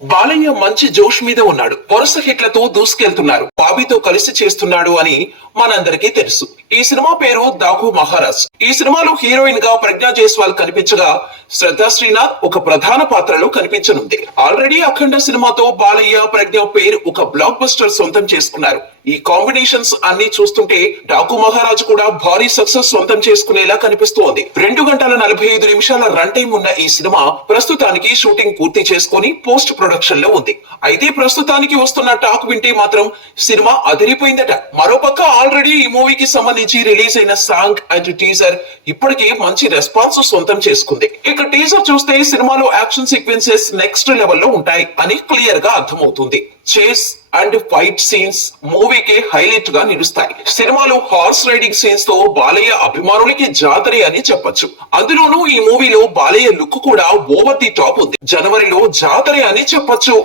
బాలయ్య మంచి జోష్ మీద ఉన్నాడు. వరుస హిట్లతో దూసుకెళ్తున్నారు. బాబీతో కలిసి చేస్తున్నాడు అని మనందరికీ తెలుసు. ఈ సినిమా పేరు దాగు మహారాజ్. ఈ సినిమాలో హీరోయిన్ గా ప్రజ్ఞా జైస్వాల్ కనిపించగా శ్రద్ధా శ్రీనాథ్ ఒక ప్రధాన పాత్రలో కనిపించనుంది. ఆల్రెడీ అఖండ సినిమాతో బాలయ్య ప్రజ్ఞ పేరు ఒక బ్లాక్ బస్టర్ సొంతం చేసుకున్నారు. ఈ కాంబినేషన్స్ అన్ని చూస్తుంటే డాకు మహారాజ్ కూడా భారీ సక్సెస్ సొంతం చేసుకునేలా కనిపిస్తోంది. 2 గంటల 45 నిమిషాల రన్ టైం ఉన్న ఈ సినిమా ప్రస్తుతానికి షూటింగ్ పూర్తి చేసుకుని పోస్ట్ ప్రొడక్షన్ లో ఉంది. అయితే ప్రస్తుతానికి వస్తున్న టాక్ వింటే మాత్రం సినిమా అదిరిపోయిందట. మరోపక్క ఆల్రెడీ ఈ మూవీకి సంబంధించి రిలీజ్ అయిన సాంగ్ అండ్ టీజర్ ఇప్పటికే మంచి రెస్పాన్స్ సొంతం చేసుకుంది. ఇక టీజర్ చూస్తే సినిమాలో యాక్షన్ సీక్వెన్సెస్ నెక్స్ట్ లెవెల్లో ఉంటాయి అని క్లియర్ గా అర్థమవుతుంది. చేస్ అండ్ ఫైట్ సీన్స్ మూవీకి హైలైట్ గా నిలుస్తాయి. సినిమాలో హార్స్ రైడింగ్ సీన్స్ తో బాలయ్య అభిమానులకి జాతరే అని చెప్పొచ్చు. అందులోనూ ఈ మూవీలో బాలయ్య లుక్ కూడా ఓవర్ ది టాప్ ఉంది. జనవరిలో జాతరే అని చెప్పొచ్చు.